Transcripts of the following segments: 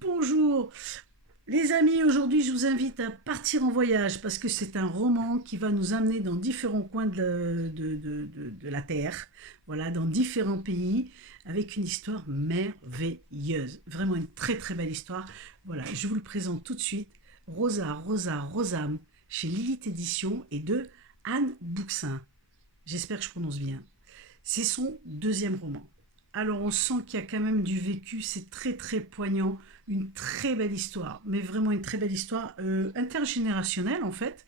Bonjour les amis, aujourd'hui je vous invite à partir en voyage parce que c'est un roman qui va nous amener dans différents coins de la Terre, voilà, dans différents pays, avec une histoire merveilleuse. Vraiment une très très belle histoire. Voilà, je vous le présente tout de suite. Rosam, chez Lilith Édition et de Anne Bouxin. J'espère que je prononce bien. C'est son deuxième roman. Alors on sent qu'il y a quand même du vécu, c'est très très poignant, une très belle histoire, mais vraiment une très belle histoire intergénérationnelle en fait,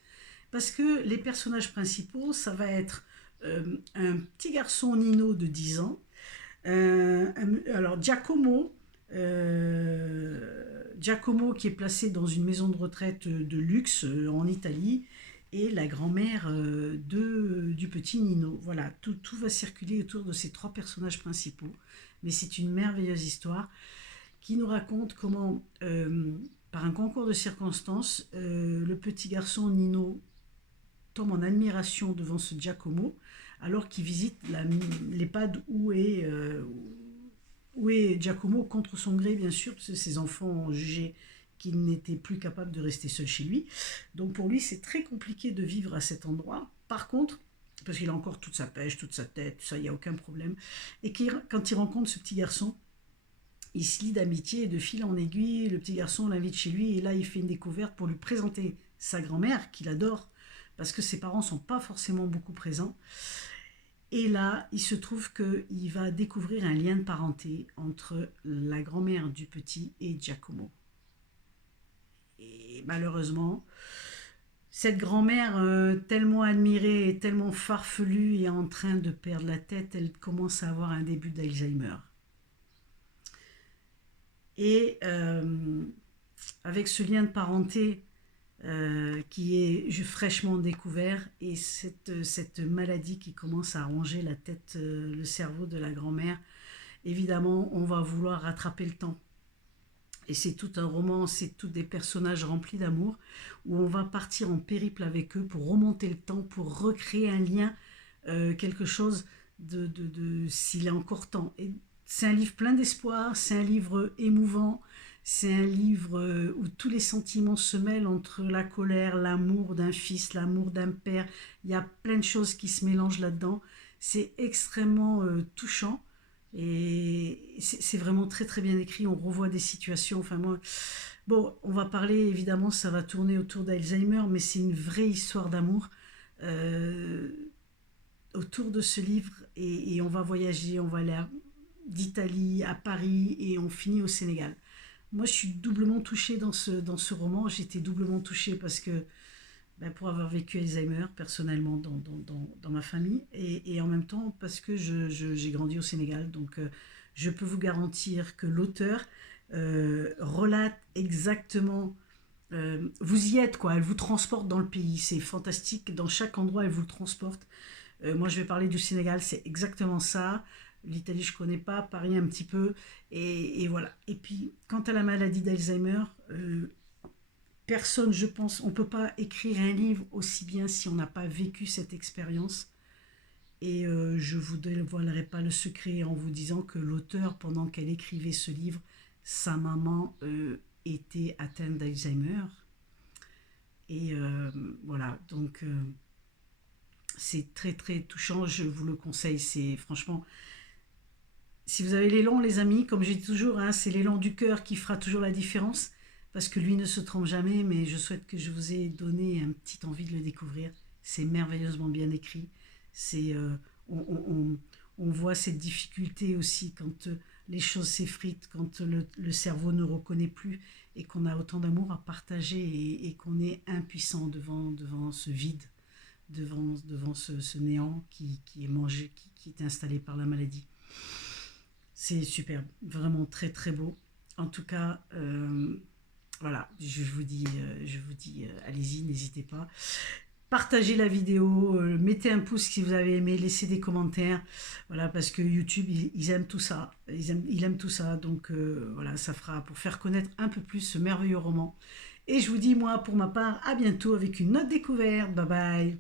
parce que les personnages principaux, ça va être un petit garçon Nino de 10 ans, alors Giacomo qui est placé dans une maison de retraite de luxe en Italie, et la grand-mère du petit Nino. Voilà, tout va circuler autour de ces trois personnages principaux. Mais c'est une merveilleuse histoire qui nous raconte comment, par un concours de circonstances, le petit garçon Nino tombe en admiration devant ce Giacomo alors qu'il visite l'EHPAD où est Giacomo contre son gré, bien sûr, parce que ses enfants ont jugé qu'il n'était plus capable de rester seul chez lui. Donc pour lui, c'est très compliqué de vivre à cet endroit. Par contre, parce qu'il a encore toute sa pêche, toute sa tête, tout ça, il n'y a aucun problème. Et quand il rencontre ce petit garçon, il se lie d'amitié et de fil en aiguille. Le petit garçon l'invite chez lui et là, il fait une découverte pour lui présenter sa grand-mère, qu'il adore, parce que ses parents ne sont pas forcément beaucoup présents. Et là, il se trouve qu'il va découvrir un lien de parenté entre la grand-mère du petit et Giacomo. Et malheureusement, cette grand-mère tellement admirée et tellement farfelue et en train de perdre la tête, elle commence à avoir un début d'Alzheimer. Et avec ce lien de parenté qui est fraîchement découvert et cette maladie qui commence à ronger la tête, le cerveau de la grand-mère, évidemment, on va vouloir rattraper le temps. Et c'est tout un roman, c'est tous des personnages remplis d'amour, où on va partir en périple avec eux pour remonter le temps, pour recréer un lien, quelque chose s'il est encore temps. Et c'est un livre plein d'espoir, c'est un livre émouvant, c'est un livre où tous les sentiments se mêlent entre la colère, l'amour d'un fils, l'amour d'un père. Il y a plein de choses qui se mélangent là-dedans. C'est extrêmement touchant. Et c'est vraiment très très bien écrit, on revoit des situations, enfin moi, bon, on va parler évidemment, ça va tourner autour d'Alzheimer, mais c'est une vraie histoire d'amour euh, autour de ce livre, et on va voyager, on va aller d'Italie à Paris, et on finit au Sénégal. Moi je suis doublement touchée dans ce roman, j'étais doublement touchée parce que ben, pour avoir vécu Alzheimer personnellement dans ma famille et en même temps parce que j'ai grandi au Sénégal. Donc je peux vous garantir que l'auteur relate exactement. Vous y êtes quoi, elle vous transporte dans le pays, c'est fantastique, dans chaque endroit elle vous le transporte. Moi je vais parler du Sénégal, c'est exactement ça. L'Italie je connais pas, Paris un petit peu, et voilà. Et puis quant à la maladie d'Alzheimer, personne, je pense, on ne peut pas écrire un livre aussi bien si on n'a pas vécu cette expérience. Et je ne vous dévoilerai pas le secret en vous disant que l'auteur, pendant qu'elle écrivait ce livre, sa maman était atteinte d'Alzheimer. Et voilà, donc c'est très très touchant, je vous le conseille. C'est franchement, si vous avez l'élan, les amis, comme j'ai dit toujours, hein, c'est l'élan du cœur qui fera toujours la différence, parce que lui ne se trompe jamais, mais je souhaite que je vous ai donné un petit envie de le découvrir. C'est merveilleusement bien écrit. C'est, on voit cette difficulté aussi quand les choses s'effritent, quand le cerveau ne reconnaît plus et qu'on a autant d'amour à partager et qu'on est impuissant devant ce vide, devant ce néant qui est mangé, qui est installé par la maladie. C'est superbe, vraiment très très beau. En tout cas, voilà, je vous dis, allez-y, n'hésitez pas. Partagez la vidéo, mettez un pouce si vous avez aimé, laissez des commentaires, voilà, parce que YouTube, ils aiment tout ça, ils aiment tout ça, donc voilà, ça fera pour faire connaître un peu plus ce merveilleux roman. Et je vous dis, moi, pour ma part, à bientôt avec une autre découverte, bye bye.